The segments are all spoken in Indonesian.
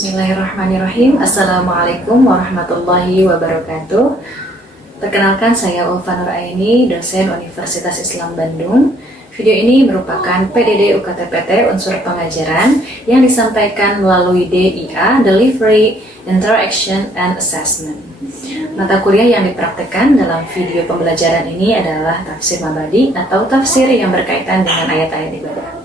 Bismillahirrahmanirrahim. Assalamualaikum warahmatullahi wabarakatuh. Perkenalkan, saya Ulfa Nuraini, dosen Universitas Islam Bandung. Video ini merupakan PDD UKT-PT unsur pengajaran yang disampaikan melalui DIA, Delivery, Interaction, and Assessment. Mata kuliah yang dipraktekkan dalam video pembelajaran ini adalah tafsir mabadi atau tafsir yang berkaitan dengan ayat-ayat ibadah.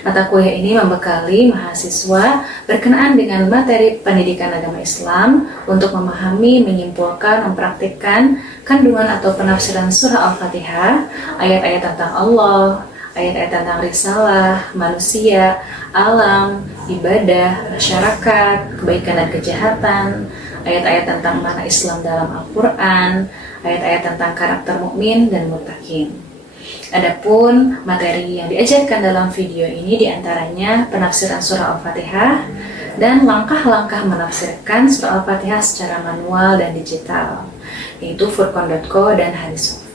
Mata kuliah ini membekali mahasiswa berkenaan dengan materi pendidikan agama Islam untuk memahami, menyimpulkan, mempraktikkan kandungan atau penafsiran surah Al-Fatihah, ayat-ayat tentang Allah, ayat-ayat tentang risalah, manusia, alam, ibadah, masyarakat, kebaikan dan kejahatan, ayat-ayat tentang makna Islam dalam Al-Quran, ayat-ayat tentang karakter mukmin dan muttaqin. Adapun materi yang diajarkan dalam video ini diantaranya penafsiran surah Al-Fatihah dan langkah-langkah menafsirkan surah Al-Fatihah secara manual dan digital, yaitu Furqan.co dan Hadis.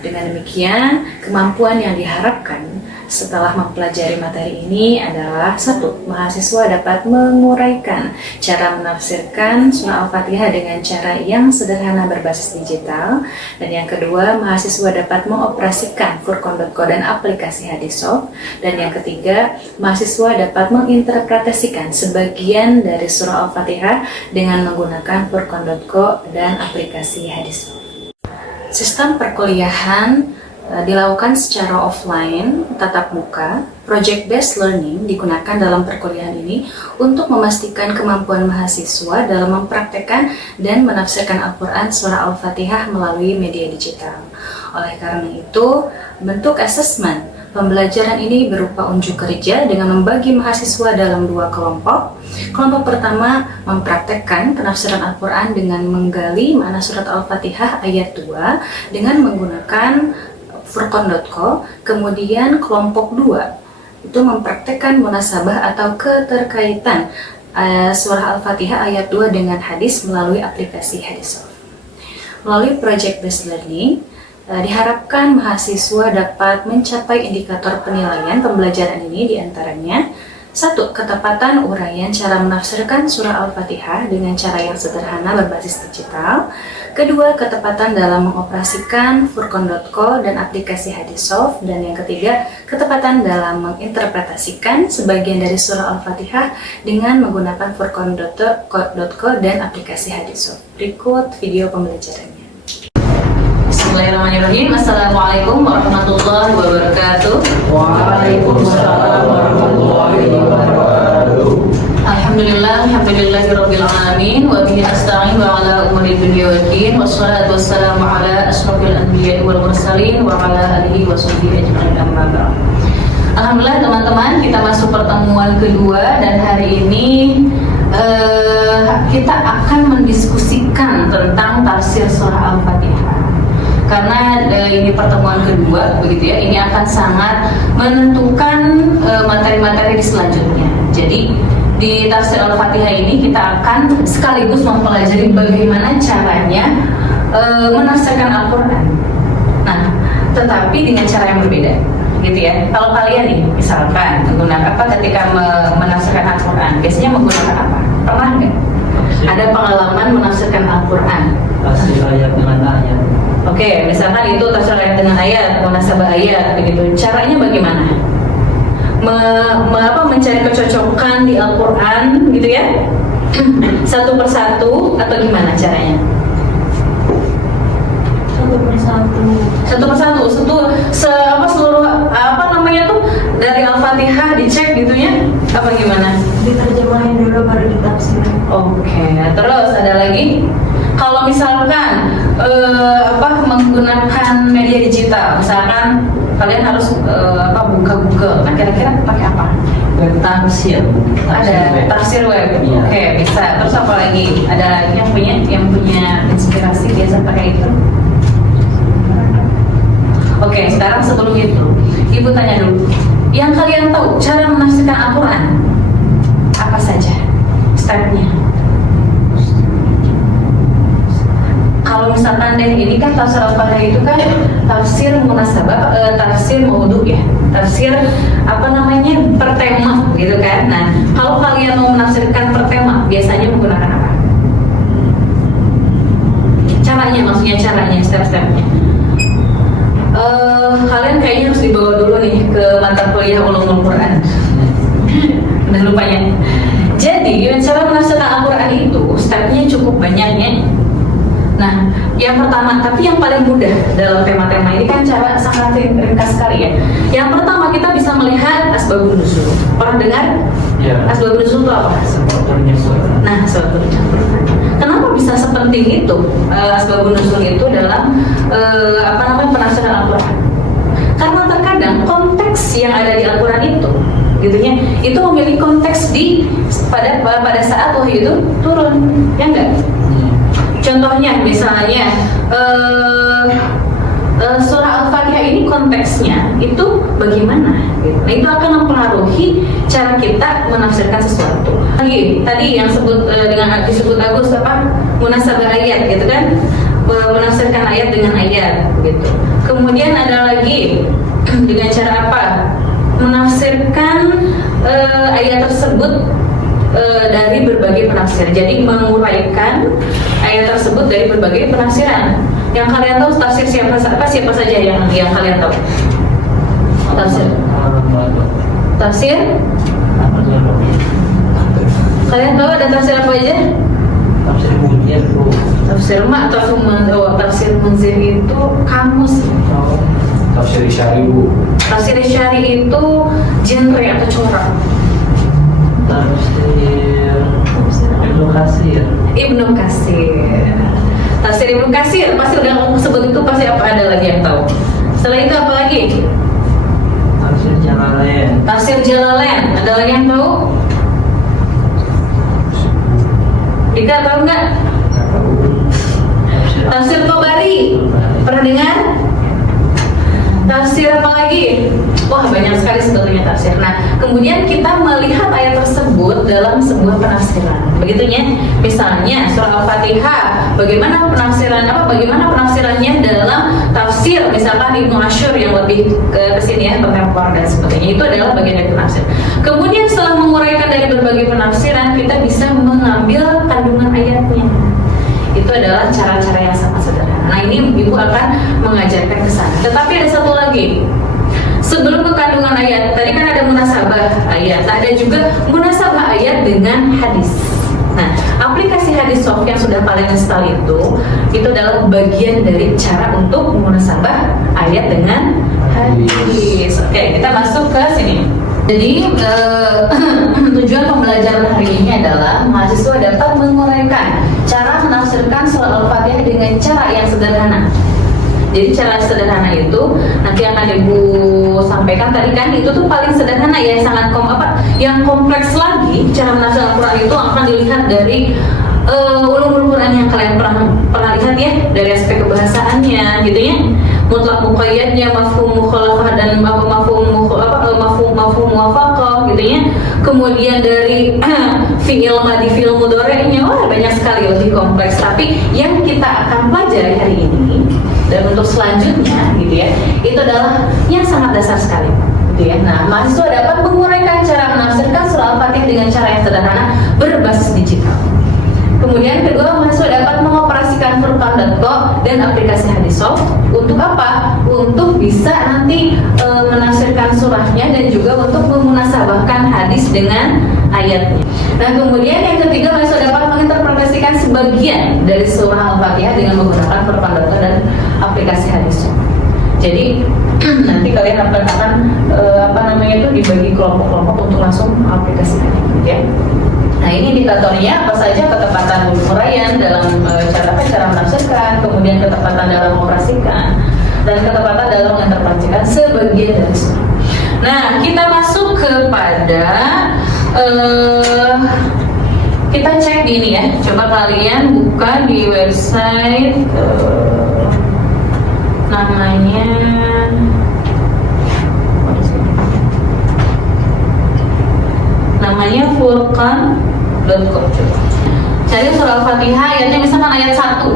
Dengan demikian, kemampuan yang diharapkan setelah mempelajari materi ini adalah: 1. Mahasiswa dapat menguraikan cara menafsirkan surah Al-Fatihah dengan cara yang sederhana berbasis digital, dan yang kedua, mahasiswa dapat mengoperasikan Furqan.co dan aplikasi Hadisoft, dan yang ketiga, mahasiswa dapat menginterpretasikan sebagian dari surah Al-Fatihah dengan menggunakan Furqan.co dan aplikasi Hadisoft. Sistem perkuliahan dilakukan secara offline, tatap muka. Project based learning digunakan dalam perkuliahan ini untuk memastikan kemampuan mahasiswa dalam mempraktekkan dan menafsirkan Al-Quran surah Al-Fatihah melalui media digital. Oleh karena itu, bentuk asesmen pembelajaran ini berupa unjuk kerja dengan membagi mahasiswa dalam 2 kelompok. Kelompok pertama mempraktekkan penafsiran Al-Quran dengan menggali makna surat Al-Fatihah ayat 2 dengan menggunakan Furqan.co. Kemudian kelompok 2 itu mempraktekkan munasabah atau keterkaitan surah Al-Fatihah ayat 2 dengan hadis melalui aplikasi Hadisoft. Melalui project based learning, diharapkan mahasiswa dapat mencapai indikator penilaian pembelajaran ini, diantaranya: 1. Ketepatan uraian cara menafsirkan surah Al-Fatihah dengan cara yang sederhana berbasis digital. 2. Ketepatan dalam mengoperasikan Furqan.co dan aplikasi Hadisoft. Dan yang ketiga, ketepatan dalam menginterpretasikan sebagian dari surah Al-Fatihah dengan menggunakan Furqan.co dan aplikasi Hadisoft. Berikut video pembelajarannya. Bismillahirrahmanirrahim. Assalamualaikum warahmatullahi wabarakatuh. Waalaikumsalam warahmatullahi wabarakatuh. Alhamdulillahirabbil alamin wa bihi nasta'in wa ala umuri dunya waddin wassalatu wassalamu ala asyrofil anbiya'i wal mursalin wa ala alihi wa sahbihi ajma'in, amma ba'd. Alhamdulillah teman-teman, kita masuk pertemuan kedua dan hari ini kita akan mendiskusikan tentang tafsir surah Al-Fatihah. Karena ini pertemuan kedua, begitu ya, ini akan sangat menentukan materi-materi di selanjutnya. Jadi di tafsir Al-Fatihah ini kita akan sekaligus mempelajari bagaimana caranya menafsirkan Al-Quran. Nah, tetapi dengan cara yang berbeda, gitu ya. Kalau kalian nih, misalkan menggunakan apa ketika menafsirkan Al-Quran, biasanya menggunakan apa? Pernah nggak? Ada pengalaman menafsirkan Al-Quran? Tafsir ayat dengan ayat. Oke, misalkan itu tafsir ayat dengan ayat, munasabah ayat, begitu. Caranya bagaimana? Mencari kecocokan di Al-Quran, gitu ya? Satu persatu atau gimana caranya? Satu persatu. Seluruh dari Al-Fatihah dicek, gitu ya? Apa gimana? Diterjemahin dulu baru ditafsir. Oke, terus ada lagi? Kalau misalkan menggunakan media digital, misalkan kalian harus buka Google, nah kira-kira pakai apa? Tafsir. Ada tafsir web. Iya. Oke, bisa. Terus apa lagi? Ada lagi yang punya inspirasi biasa pakai itu? Oke, sekarang sebelum itu, Ibu tanya dulu. Yang kalian tahu cara menafsirkan Al-Quran apa saja stepnya? Kalau misalkan ini kan tafsir Al-Fatihah itu kan tafsir munasabah, tafsir maudhu ya. tafsir apa namanya per tema gitu kan. Nah, kalau kalian mau menafsirkan per tema biasanya menggunakan apa? Caranya, maksudnya caranya, step-stepnya. Kalian kayaknya harus dibawa dulu nih ke mata kuliah ulumul Quran. Udah lupanya. Jadi, cara menafsirkan Al-Quran itu stepnya cukup banyak ya. Nah, yang pertama, tapi yang paling mudah dalam tema-tema ini kan cara sangat ringkas sekali ya. Yang pertama kita bisa melihat asbabun nuzul. Pernah dengar? Ya. Asbabun nuzul itu apa? Sebetulnya suara. Nah, asbabun nuzul. Kenapa bisa sepenting itu asbabun nuzul itu dalam penafsiran Al-Quran? Karena terkadang konteks yang ada di Al-Quran itu, gitunya, itu memiliki konteks pada saat wahyu itu turun, ya enggak? Contohnya misalnya surah Al-Fatihah ini konteksnya itu bagaimana? Nah, itu akan mempengaruhi cara kita menafsirkan sesuatu. Tadi yang disebut Agus apa? Munasabah ayat gitu kan? Menafsirkan ayat dengan ayat gitu. Kemudian ada lagi dengan cara apa? Menafsirkan ayat tersebut dari berbagai penafsir. Jadi menguraikan ayat tersebut dari berbagai penafsiran. Yang kalian tahu tafsir siapa saja yang kalian tahu? Tafsir? Kalian tahu ada tafsir apa aja? Tafsir Munzir tuh. Tafsir tafsir Munzir itu kamus. Tafsir Syari bu. Tafsir Syari itu genre atau corak. Tafsir Ibnu Katsir. Ibnu Katsir. Tafsir Ibnu Katsir pasti udah sebut itu, pasti apa ada lagi yang tahu. Setelah itu apa lagi? Tafsir Jalalain. Tafsir Jalalain. Ada lagi yang tahu? Dika tahu nggak? Tafsir Tabari. Pernah dengar? Tafsir apa lagi? Wah, banyak sekali sebetulnya tafsir. Nah, kemudian kita melihat ayat tersebut dalam sebuah penafsiran. Begitunya, misalnya surah Al-Fatihah, bagaimana penafsirannya dalam tafsir misalkan Ibnu Asyur yang lebih ke sini ya, kontemporer dan sebagainya. Itu adalah bagian dari penafsir. Kemudian setelah menguraikan dari berbagai penafsiran, kita bisa mengambil kandungan ayatnya. Itu adalah cara-cara yang sangat sederhana. Nah, ini Ibu akan mengajarkan ke sana. Tetapi ada satu lagi. Sebelum ke kandungan ayat, tadi kan ada munasabah ayat, ada juga munasabah ayat dengan hadis. Nah, aplikasi hadis soft yang sudah paling install itu adalah bagian dari cara untuk munasabah ayat dengan hadis. Oke, kita masuk ke sini. Jadi tujuan pembelajaran hari ini adalah mahasiswa dapat menguraikan cara menafsirkan surah Al-Fatihah dengan cara yang sederhana. Jadi cara sederhana itu nanti akan Ibu sampaikan tadi kan, itu tuh paling sederhana ya, sangat yang kompleks lagi cara menafsirkan Al-Quran itu akan dilihat dari ulumul Quran yang kalian pernah lihat ya, dari aspek kebahasaannya gitu ya, mutlak muqayyadnya, mafhum mukhalafah dan mafhum muwafaqah gitu ya. Kemudian dari fi'il madhi, fi'il mudhari'nya, wah banyak sekali, lebih kompleks. Tapi yang kita akan pelajari hari ini dan untuk selanjutnya gitu ya, itu adalah yang sangat dasar sekali gitu ya. Nah, mahasiswa dapat menguraikan cara menafsirkan surah Al-Fatihah dengan cara yang sederhana berbasis digital. Kemudian kedua, mahasiswa dapat mengoperasikan Furqan.co dan aplikasi Hadissoft. Untuk apa? Untuk bisa nanti menafsirkan surahnya dan juga untuk memunasabahkan hadis dengan ayatnya. Nah, kemudian yang ketiga, mahasiswa dapat menginterpretasikan sebagian dari surah Al-Fatihah dengan menggunakan Furqan.co dan aplikasi Hadissoft. Jadi nanti kalian akan dibagi kelompok-kelompok untuk langsung aplikasikan ya. Nah, ini indikatornya apa saja: ketepatan uraian dalam cara menafsirkan, kemudian ketepatan dalam mengoperasikan, dan ketepatan dalam menginterpretasikan sebagian dari surah. Nah, kita masuk kepada kita cek ini ya. Coba kalian buka di website namanya Furqan.co. Cari surah Al-Fatihah ayatnya, misalkan ayat 1.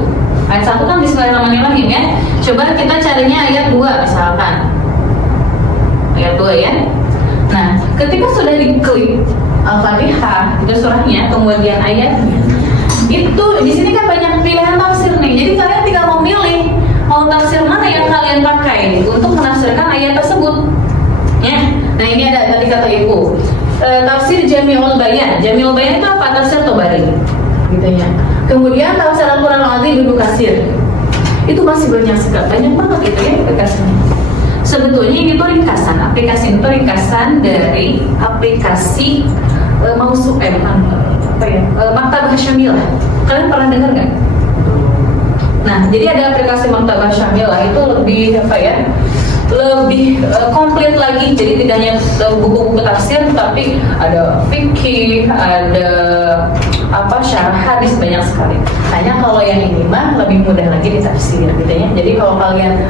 Ayat 1 kan Bismillahirrahmanirrahim ya. Coba kita carinya ayat 2 misalkan. Ayat 2 ya. Nah, ketika sudah diklik Al-Fatihah itu surahnya, kemudian ayatnya, itu di sini kan banyak pilihan tafsir nih. Jadi kalian tinggal memilih mau tafsir mana yang kalian pakai untuk menafsirkan ayat tersebut. Ya. Nah, ini ada tadi kata Ibu. Tafsir Jami'ul Bayan. Jami'ul Bayan itu apa? Tafsir Tabari. Gitu ya. Kemudian tafsir Al-Qur'an Al-Azim Ibnu Katsir. Itu masih banyak banget gitu ya aplikasinya. Sebetulnya ini tuh ringkasan, aplikasi itu ringkasan dari aplikasi Maktabah Syamilah. Kalian pernah dengar nggak? Nah, jadi ada aplikasi Maktabah Syamilah itu lebih lebih komplit lagi. Jadi tidak hanya buku-buku tafsir, tapi ada fikih, ada syarah hadis, banyak sekali. Hanya kalau yang ini mah lebih mudah lagi ditafsir gitu ya. Jadi kalau kalian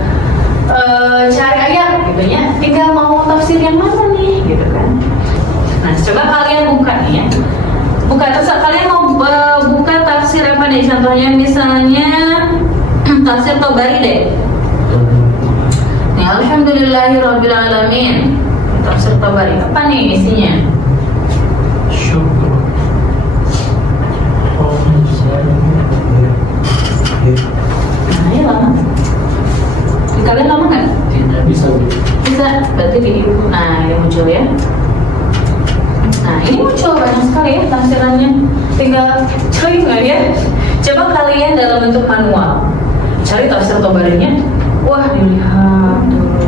cari ayat gitu ya, tinggal mau tafsir yang mana nih gitu kan. Nah, coba kalian buka nih ya. Buka terus kalian mau buka tafsir apa nih? Contohnya misalnya tafsir Tabari deh. Nih, Alhamdulillahirabbil alamin. Tafsir Tabari. Apa nih isinya? Syukur. Nah, ini lama. Kalian lama nggak? Tidak bisa. Bisa, berarti di nah ini muncul ya. Nah ini muncul banyak sekali ya tafsirannya. Tinggal cari nggak ya? Coba kalian dalam bentuk manual cari tafsir Tabarinya. Wah, dilihat dulu.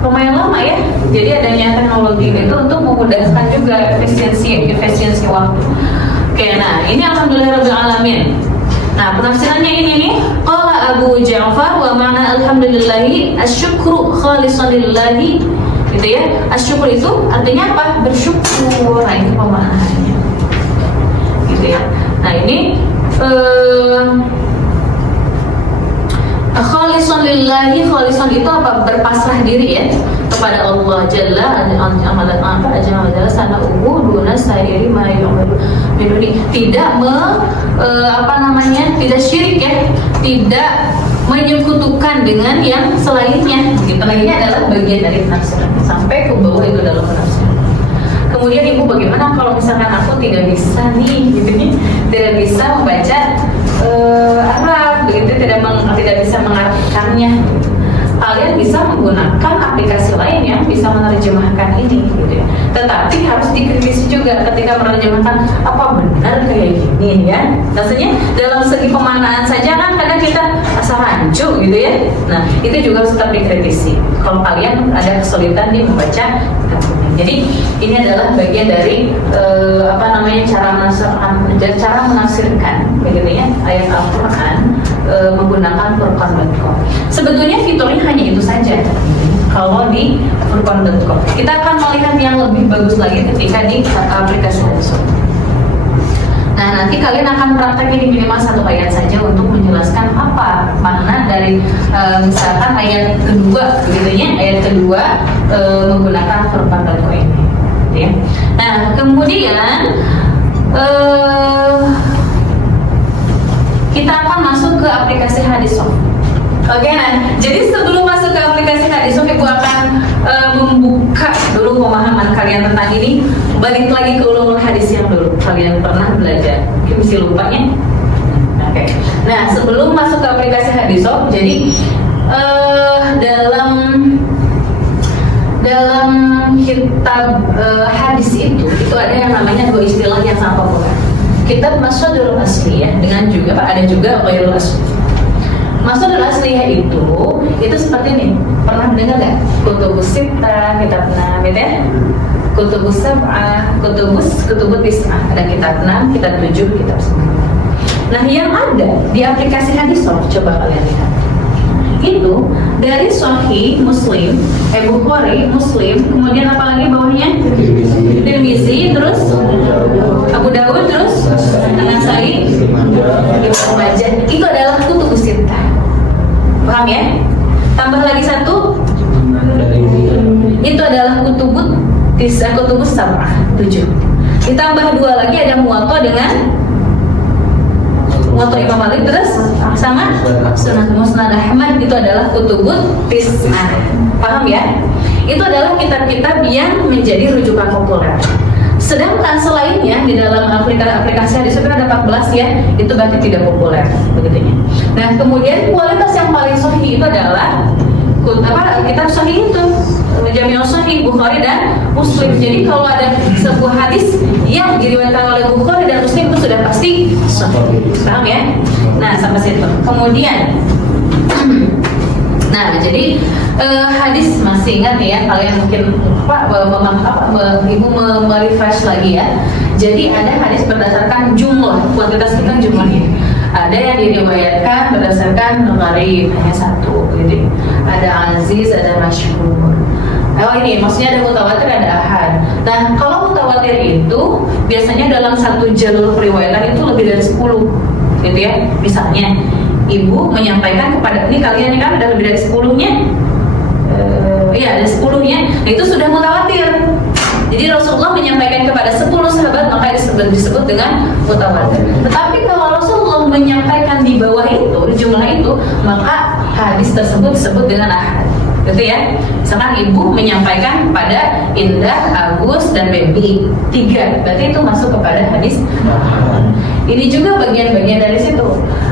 Lumayan lama ya. Jadi adanya teknologi itu untuk memudahkan juga efisiensi waktu. Oke, nah ini Alhamdulillahirabbil alamin. Nah, penafsirannya ini nih, qala Abu Ja'far wa ma'na alhamdulillahi asyukru khalisan lillahi. Gitu ya. Asyukur itu artinya apa? Bersyukur. Nah, ini pemahamannya. Gitu ya. Nah, ini khalisan lillahi, khalisan itu apa? Berpasrah diri ya kepada Allah Jalla Jalla sana'uhu duna sairi ma yu'madu minuni. Tidak tidak syirik ya, tidak menyekutukan dengan yang selainnya. Gitu. Nah, ini adalah bagian dari penafsiran sampai ke bawah itu dalam penafsiran. Kemudian Ibu, bagaimana kalau misalkan aku tidak bisa nih, gitu nih, tidak bisa membaca Arab, begitu, tidak bisa mengartikannya. Kalian bisa menggunakan aplikasi lain yang bisa menerjemahkan ini, gitu ya. Tetapi harus dikritisi juga ketika menerjemahkan, apa benar kayak gini ya? Maksudnya dalam segi pemaknaan saja kan kadang kita asal rancu gitu ya. Nah, itu juga harus tetap dikritisi. Kalau kalian ada kesulitan di membaca kitabnya. Jadi ini adalah bagian dari cara menafsirkan begitu ya ayat Al-Qur'an menggunakan Furqan.com. Sebetulnya fiturnya hanya itu saja. Kalau di Furqan.com, kita akan melihat yang lebih bagus lagi ketika di aplikasi Hadisop. Nah, nanti kalian akan prakteknya di minimal satu ayat saja untuk menjelaskan apa makna dari misalkan ayat kedua, begitu ya, ayat kedua menggunakan Furqan.com ini. Ya. Nah, kemudian kita akan masuk ke aplikasi Hadisop. Oke, nah, jadi sebelum masuk ke aplikasi Hadisop, Ibu akan membuka dulu pemahaman kalian tentang ini. Balik lagi ke ulumul hadis yang dulu kalian pernah belajar. Mungkin masih lupa ya. Oke. Nah, sebelum masuk ke aplikasi Hadisop, jadi dalam kitab hadis itu ada yang namanya dua istilah yang sangat populer. Kitab Masdurul Asliyah dengan juga ada juga Ghairul Asli. Masdurul Asliyah itu seperti ini. Pernah dengar nggak? Kutubus Sittah, kitab 6 gitu ya. Kutubus Sab'ah, kutubus Tis'ah. Ada kitab 6, kitab 7, kitab 9. Nah, yang ada di aplikasi Hadisop, coba kalian lihat. Itu dari Sahih Muslim, Bukhari, Muslim, kemudian apa lagi bawahnya? Tirmizi, terus Abu Dawud, terus An-Nasai, Ibnu Majah. Itu adalah kutubus sittah. Paham ya? Tambah lagi satu, itu adalah kutubus sab'ah, 7. Ditambah 2 lagi ada Muwatta dengan Muwatta Imam Malik, terus sama Sunan Musnad Ahmad, itu adalah kutubut tis'ah. Paham ya? itu adalah kitab-kitab yang menjadi rujukan populer. Sedangkan selainnya di dalam aplikasi hadis itu ada 14 ya, itu berarti tidak populer begitu ya. Nah, kemudian kualitas yang paling sahih itu adalah kitab sahih itu Jami'us Sahih Bukhari dan Muslim. Jadi kalau ada sebuah hadis yang diriwayatkan oleh Bukhari dan Muslim itu sudah pasti sahih. Paham ya? Nah, sampai situ. Kemudian nah, jadi hadis masih ingat ya, kalau yang mungkin Ibu merefresh lagi ya. Jadi ada hadis berdasarkan jumlah, kuantitas kita jumlahnya. Ada yang diriwayatkan berdasarkan gharib, hanya satu. Jadi ada aziz, ada masyhur. Oh ini, maksudnya ada mutawatir, ada ahad. Nah, kalau mutawatir itu biasanya dalam satu jalur periwayatan itu lebih dari 10, gitu ya. Misalnya, ibu menyampaikan kepada ini kalian kan ada lebih dari 10-nya. Iya, ada 10-nya. Nah, itu sudah mutawatir. Jadi Rasulullah menyampaikan kepada 10 sahabat, maka disebut dengan mutawatir. Tetapi kalau Rasulullah menyampaikan di bawah itu, di jumlah itu, maka hadis tersebut disebut dengan ahad. Gitu ya. Misalkan ibu menyampaikan pada Indah, Agus, dan Baby 3, berarti itu masuk kepada hadis. Ini juga bagian-bagian dari situ.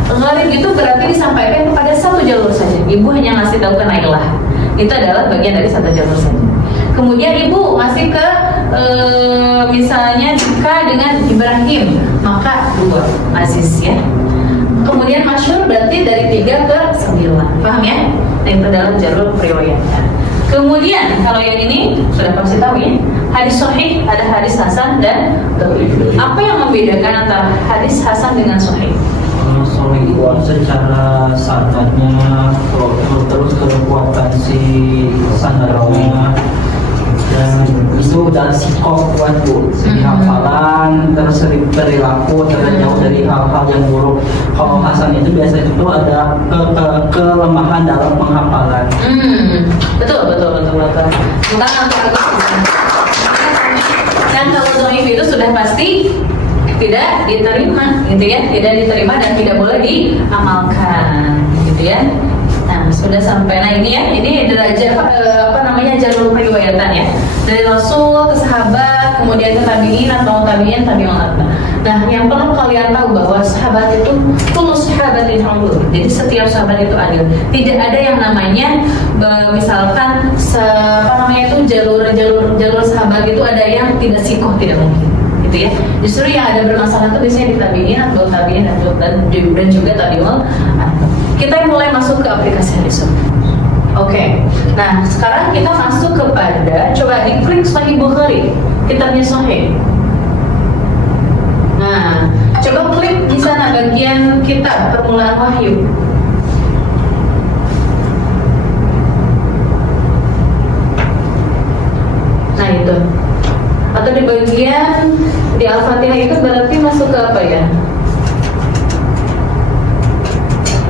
Gharib itu berarti disampaikan kepada satu jalur saja. Ibu hanya ngasih tahu ke Nailah. Itu adalah bagian dari satu jalur saja. Kemudian ibu masih ke misalnya Dika dengan Ibrahim, maka 2 Aziz ya. Kemudian masyhur berarti dari 3 ke 9. Paham ya? Nah, itu adalah jalur periwayatan. Kemudian kalau yang ini sudah pasti tahu ya, hadis sahih, ada hadis hasan dan dhaif. Apa yang membedakan antara hadis hasan dengan sahih? Sahih kuat secara sanadnya, terus kekuatan si sanadnya, dan itu dari sikap kuat bu, segi hafalan, terus perilaku, terjauh dari hal-hal yang buruk. Kalau hasan itu biasanya itu ada kelemahan dalam penghafalan. Betul. Bukan untuk dan kalau dhaif itu sudah pasti tidak diterima, gitu ya, tidak diterima dan tidak boleh diamalkan, gitu ya. Nah, sudah sampai. Nah ini ya, ini derajat jalur periwayatan ya, dari Rasul ke sahabat, kemudian ke tabi'in atau tabi'in. Nah, yang perlu kalian tahu bahwa sahabat itu tulus sahabatin ulul. Jadi setiap sahabat itu adil. Tidak ada yang namanya misalkan jalur sahabat itu ada yang tidak sikoh, tidak mungkin. Gitu ya. Justru yang ada bermasalah itu biasanya di tabi'in atau tabi'in dan juga tabi'ul. Kita mulai masuk ke aplikasi hadis. Oke. Nah, sekarang kita masuk kepada, coba diklik Sahih Bukhari, kitabnya Sahih. Nah, coba klik di sana bagian kitab permulaan wahyu. Nah itu. Atau di bagian di Al-Fatihah itu berarti masuk ke apa ya?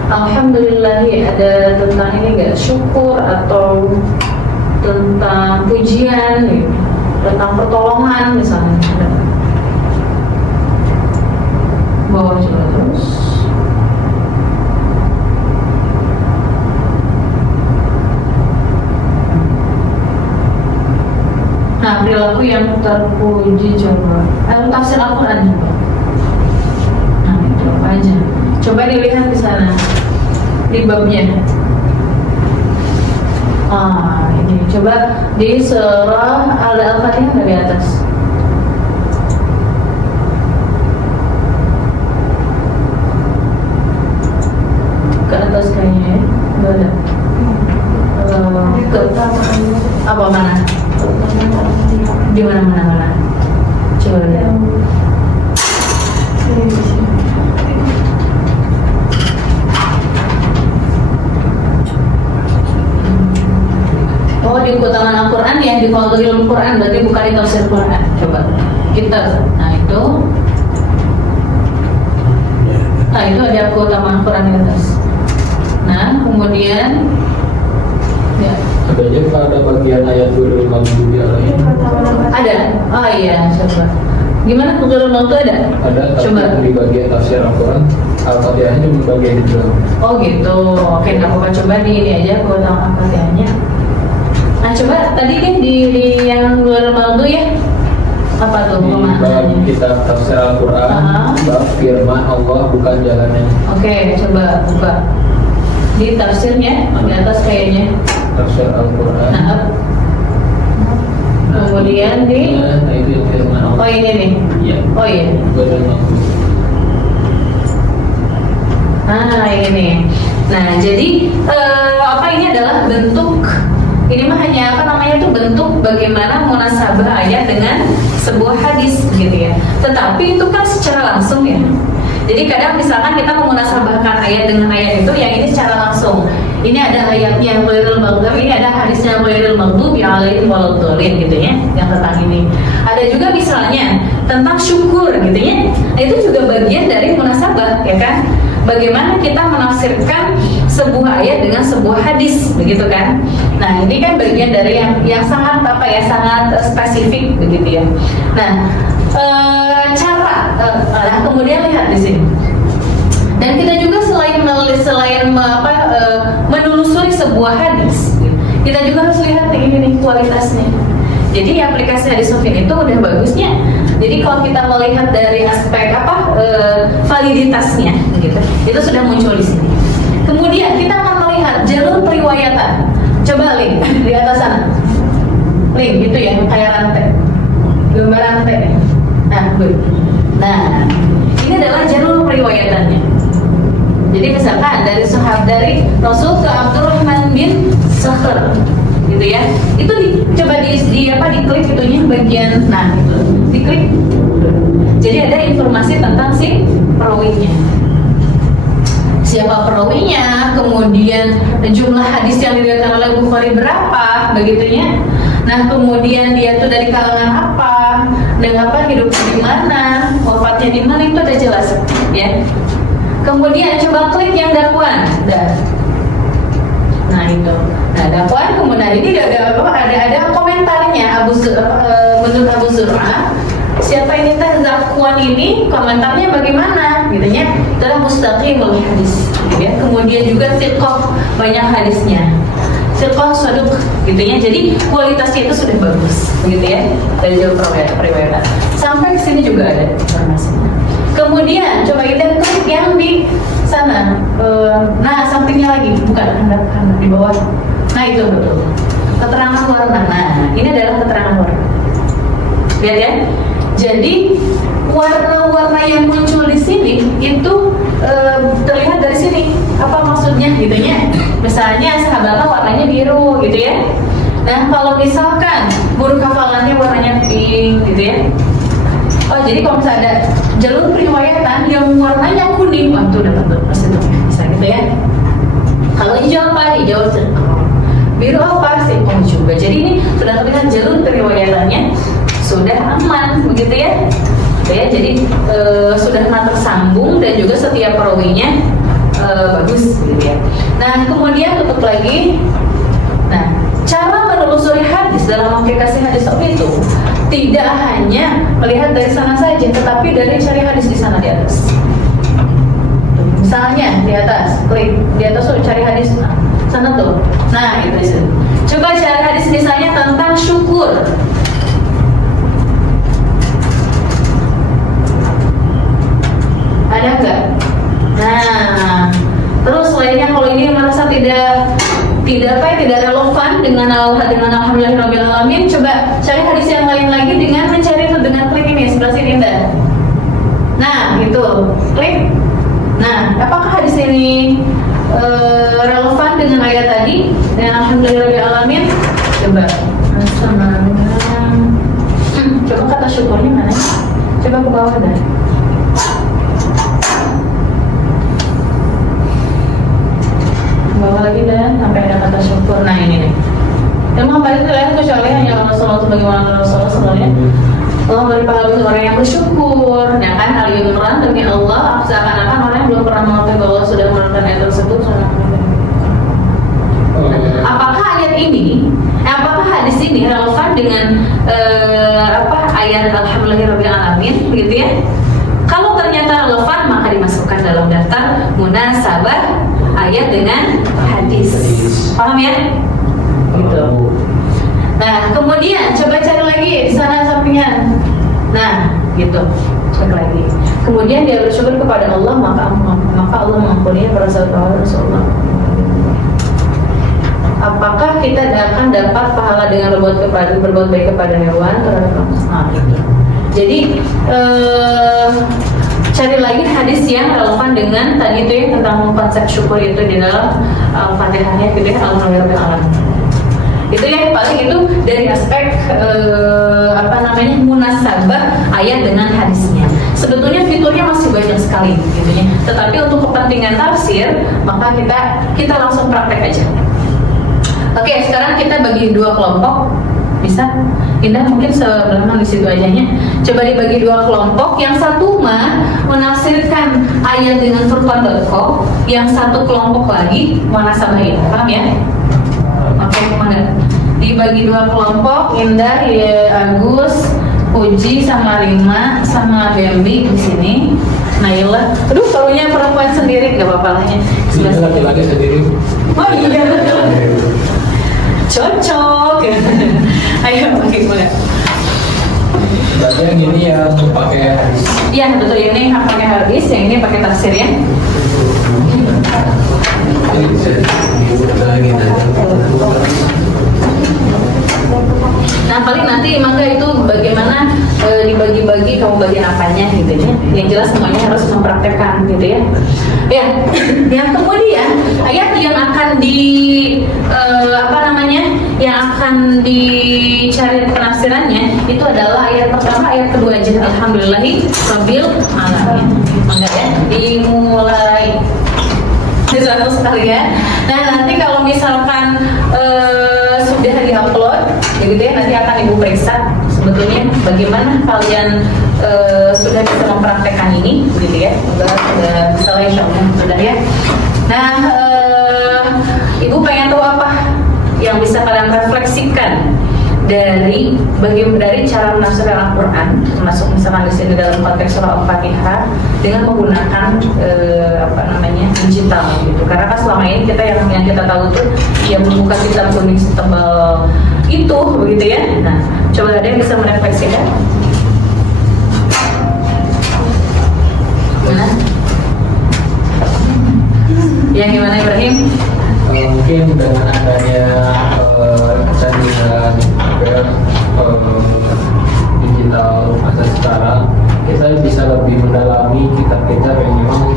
Alhamdulillahi, ada tentang ini enggak, syukur atau tentang pujian gitu, tentang pertolongan misalnya. Bawah juga terus. Nah, perilaku yang terpuji coba. Tafsir Al-Quran. Nah, itu apa aja. Coba dilihat di sana, di babnya. Ini coba di surah Al-Fatihah dari atas. Ke atas kayaknya ya, nggak ada. Apa mana? Di mana? Coba lihat. Oh, di keutamaan Al-Quran ya, di Fadhilul Quran, berarti bukan di tafsir Quran. Coba kita, nah itu ada keutamaan Quran di atas. Nah, kemudian ya. Ada bagian ayat Gurul Maghdubi alaihim. Ada? Oh iya, coba. Gimana Gurul Maghdubi ada? Ada, coba. di bagian tafsir Al-Quran, Al-Fatihahnya di bagian itu. Oh gitu. Oke, nggak apa-apa, coba di ini aja keutamaan Al-Fatihahnya. Nah coba tadi kan di yang luar Baldu ya, apa tuh Di bab pemahamannya? kitab tafsir Al-Quran, Ah. bab firman Allah bukan jalannya. Oke, coba buka di tafsirnya di atas kayaknya. Tafsir Al-Quran. Nah, kemudian di Nah, itu firman Allah. oh ini nih. Iya. Oh iya. Ghairil maghdubi. Nah ini. Nah jadi apa ini adalah bentuk, ini mah hanya apa namanya tuh bentuk bagaimana munasabah ayat dengan sebuah hadis gitu ya. Tetapi itu kan secara langsung ya. Jadi kadang misalkan kita memunasabahkan ayat dengan ayat itu, yang ini secara langsung. Ini ada ayatnya ghairil maghdubi, ini ada hadisnya ghairil maghdubi alaihim waladdallin gitu ya, yang tentang ini. Ada juga misalnya tentang syukur gitu ya. Nah, itu juga bagian dari munasabah ya kan. Bagaimana kita menafsirkan sebuah ayat dengan sebuah hadis begitu kan. Nah, ini kan bagian dari yang sangat apa ya, sangat spesifik begitu ya. Nah, nah kemudian lihat di sini. Dan kita juga selain menelusuri sebuah hadis, kita juga harus lihat ini nih kualitasnya. Jadi aplikasi hadis Sufyan itu udah bagusnya. Jadi kalau kita melihat dari aspek validitasnya, gitu, itu sudah muncul di sini. Kemudian kita akan melihat jalur periwayatan. Coba link di atas sana. Link itu ya kayak rantai, gambar rantai. Nah, ini adalah jalur periwayatannya. Jadi misalkan dari Rasul ke Abdurrahman bin Sakhr, gitu ya. Itu coba diklik itunya bagian, nah itu diklik. Jadi ada informasi tentang si perawinya. Siapa perawinya, kemudian jumlah hadis yang diriwayatkan oleh Bukhari berapa, begitunya. Nah, kemudian dia tuh dari kalangan apa, dan apa hidupnya di mana, wafatnya di mana, itu udah jelas, ya. Kemudian coba klik yang dakwaan, nah itu, nah dakwaan. Kemudian ini ada komentarnya menurut Abu Zur'ah. Siapa ini teh Zakwan ini, komentarnya bagaimana, gitunya. Itulah mustaqimul hadis, gitu ya. Kemudian juga siqah, banyak hadisnya. Siqah saduq, gitu ya. Jadi kualitasnya itu sudah bagus, gitu ya. Dari jalur periwayatan. Sampai ke sini juga ada informasinya. Kemudian coba kita klik yang di sana. Nah, sampingnya lagi, bukan handap di bawah. Nah, itu betul. Keterangan warna. Nah, ini adalah keterangan warna. Lihat ya. Jadi warna-warna yang muncul di sini itu terlihat dari sini. Apa maksudnya gitu ya? Misalnya sahabatnya warnanya biru gitu ya. Nah, kalau misalkan guru hafalannya warnanya pink gitu ya. Oh, jadi kalau misalnya ada jalur periwayatan yang warnanya kuning, wah itu udah tentu pasti tuh bisa gitu ya. Kalau hijau apa? Hijau. Biru apa sih? Oh juga. Jadi ini sudah terlihat jalur periwayatannya sudah aman begitu ya. Jadi sudah tersambung dan juga setiap perawinya bagus gitu ya. Nah, kemudian tutup lagi. Nah, cara menelusuri hadis dalam aplikasi hadis itu tidak hanya melihat dari sana saja, tetapi dari cari hadis di sana di atas. Misalnya di atas, klik di atas tuh cari hadis sana tuh. Nah, itu di sini. Coba cari hadis misalnya tentang syukur. Ada nggak? Nah, terus lainnya kalau ini merasa tidak relevan dengan alhamdulillahirabbil alamin, coba cari hadis yang lain lagi dengan mencari itu dengan klik ini sebelah sini Mbak. Nah, gitu. Klik. Nah, apakah hadis ini relevan dengan ayat tadi dengan alhamdulillahirabbil alamin? Coba. Coba kata syukurnya mana? Coba ke bawah dah. Bawa lagi dan sampai ada kata syukur. Nah ini nih. Emang balik terlihat kecuali hanya Rasulullah sebagaimana Rasulullah sebenarnya. Allah beri pahala bagi orang yang bersyukur. Nah kan Ali Imran demi Allah seakan-akan orang yang belum pernah mengetahui bahwa Allah sudah menurunkan ayat tersebut. Apakah ayat ini, apakah hadis ini relevan dengan ayat alhamdulillahirabbil alamin, begitu ya? Kalau ternyata relevan maka dimasukkan dalam daftar munasabah ayat dengan hadis. Paham ya? Gitu. gitu. Cek lagi. Kemudian dia bersyukur kepada Allah, maka Allah mengampuni para sahabat Rasulullah. Apakah kita akan dapat pahala dengan berbuat baik kepada hewan terhadap manusia? Jadi cari lagi hadis yang relevan dengan tadi itu ya, tentang konsep syukur itu di dalam Al-Fatihahnya gitu ya, Alhamdulillahirabbil alamin. Itu ya paling itu dari aspek munasabah ayat dengan hadisnya. Sebetulnya fiturnya masih banyak sekali gitu ya. Tetapi untuk kepentingan tafsir maka kita langsung praktek aja. Oke, sekarang kita bagi dua kelompok. Bisa? Indah mungkin sebelum di situ ajanya. Coba dibagi dua kelompok. Yang satu menafsirkan ayat dengan Furqan.com, yang satu kelompok lagi munasabah ini. Paham ya? Oke, mana? Dibagi dua kelompok, Indah, ya, Agus, Puji sama Rima sama Bambi di sini. Naila, aduh taruhnya perempuan sendiri gak apa-apa lah ya. Ini laki-laki sendiri. Oh iya betul. Cocok. Ayo pakai boleh. Berarti yang ini ya pakai hadis. Iya betul, ini pakai hadis, yang ini pakai tafsir ya. Nah paling nanti maka itu bagaimana dibagi-bagi kamu bagian apanya gitu ya. Yang jelas semuanya harus mempraktekkan gitu ya. Ya, yang kemudian ayat yang akan yang akan dicari penafsirannya itu adalah ayat pertama, ayat kedua aja. Alhamdulillahirabbil alamin. Mangga ya, dimulai. Satu sekali ya. Nah nanti kalau misalkan sudah diupload, ya gitu ya, nanti akan ibu periksa sebetulnya bagaimana kalian sudah bisa mempraktekkan ini, gitu ya. Sudah bisa lah insya Allah, sudah ya. Nah ibu pengen tahu apa yang bisa kalian refleksikan dari cara menafsirkan Al-Quran, termasuk misalkan di sini dalam konteks surah Al-Fatihah dengan menggunakan digital gitu. Karena kan selama ini kita yang kita tahu tuh ya membuka kitab kuning setebal itu begitu ya. Nah, coba ada yang bisa merefleksikan. Gimana? Yang gimana Ibrahim? Mungkin dengan adanya kecanggihan digital masa sekarang, kita bisa lebih mendalami kitab-kitab yang memang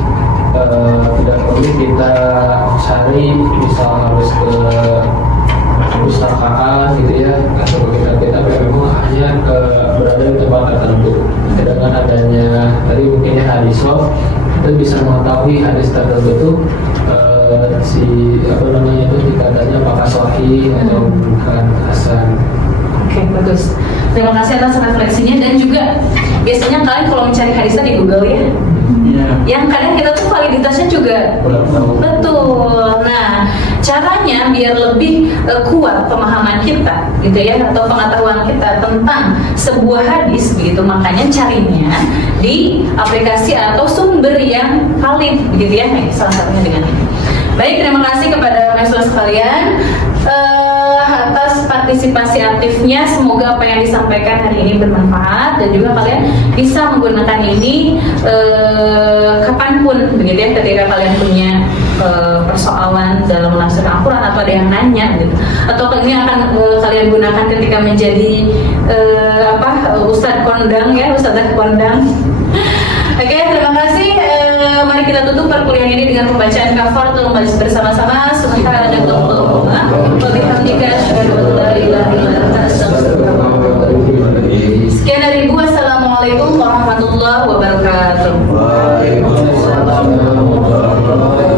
tidak perlu kita cari, misal harus ke perpustakaan gitu ya, atau ke kitab-kitab yang memang hanya berada di tempat tertentu. Dengan adanya tadi mungkinnya hadis soft, kita bisa mengetahui hadis tertentu itu dikatanya apakah sahih atau bukan hasan. Oke, bagus. Terima kasih atas refleksinya. Dan juga biasanya kalian kalau mencari hadisnya di Google ya. Yang kadang kita tuh validitasnya juga betul. Nah, caranya biar lebih kuat pemahaman kita, gitu ya, atau pengetahuan kita tentang sebuah hadis, begitu. Makanya carinya di aplikasi atau sumber yang valid, begitu ya. Salah satunya dengan ini. Baik, terima kasih kepada mahasiswa sekalian atas partisipasi aktifnya. Semoga apa yang disampaikan hari ini bermanfaat dan juga kalian bisa menggunakan ini kapanpun begitu ya, ketika kalian punya persoalan dalam menafsirkan Al-Quran atau ada yang nanya gitu, atau ini akan kalian gunakan ketika menjadi Ustadz kondang ya, Ustadzah kondang. Oke, terima kasih. Mari kita tutup perkuliahan ini dengan pembacaan kafaratul majelis bersama-sama. Subhanallahumma wa bihamdika asyhadu an la ilaha illa anta astaghfiruka wa atubu ilaik. Sekian dari ibu. Assalamualaikum warahmatullahi wabarakatuh. Waalaikumsalam warahmatullahi wabarakatuh.